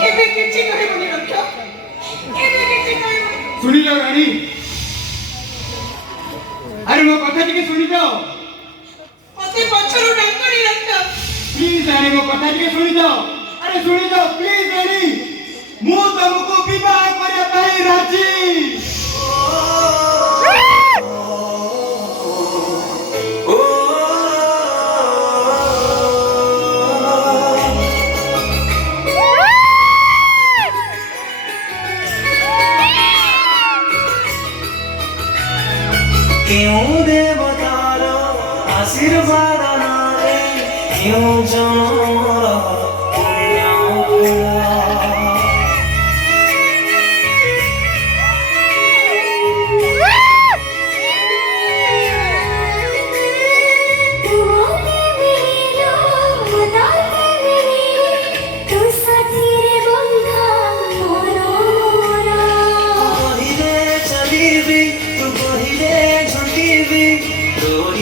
କେବେ କିଛି କହିବନି ରକ୍ଷ, କେବେ କିଛି କହିବନି। ଶୁଣିଯାଅ ରାଣୀ, ଆରେ ମୋ କଥା ଟିକେ ଶୁଣିଯାଅ। ମତେ ପଛରୁ ଡାକଣି ରକ୍ଷ। ପ୍ଲିଜ ରାଣୀ ମୋ କଥା ଟିକେ ଶୁଣିଯାଅ। ଆରେ ଶୁଣିଯାଅ ପ୍ଲିଜ ରାଣୀ, ମୁଁ ତମକୁ ବିବାହ କରିବା ପାଇଁ ରାଜି। क्यों देवतार आशीर्वाद नारे क्यों जनमर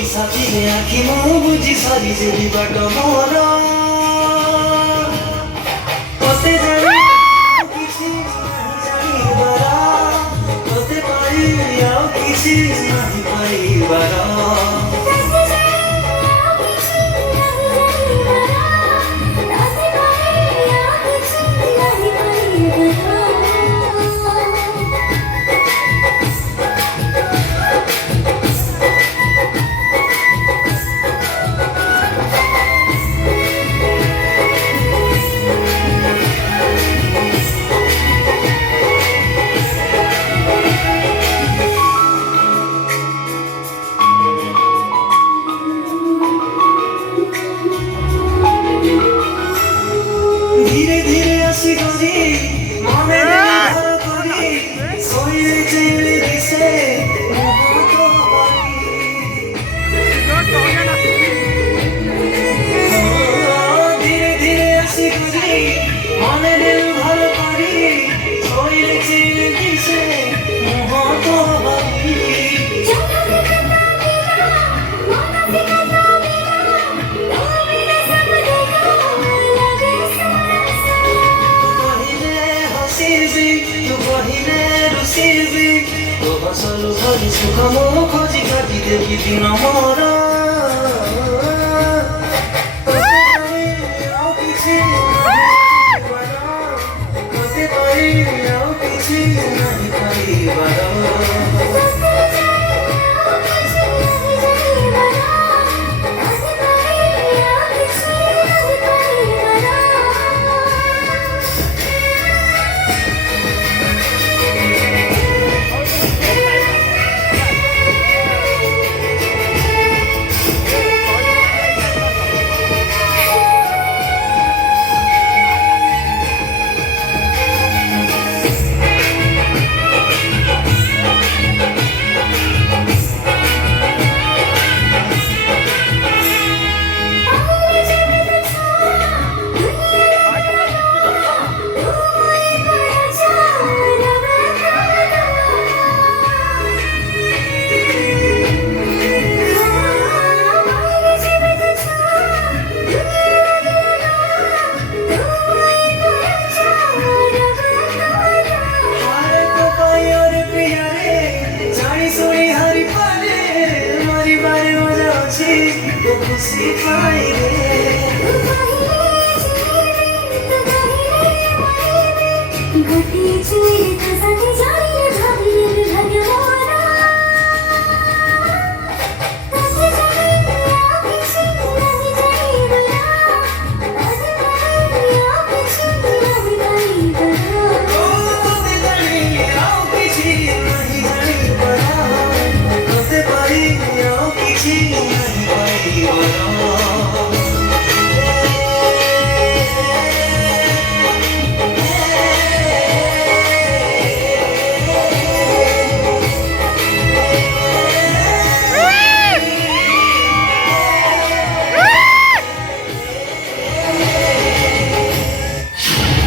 साथी आखि मु बुझी सारी जेबी बाट मोर तोते जानी किसी नहीं जानिबार तोते पाई आउ किसी नहीं पाइबार धीरे धीरे आसी गरी मने घर करी सोई जेली दिसे धीरे धीरे आसी गरी मने घर करी सोई जेली दिसे मोह तो बाकी तू कहिले रुसिबी तो हसलु भरी सुख मो खोजी काटी देवी दिन मोर तोते जानी आउ किछि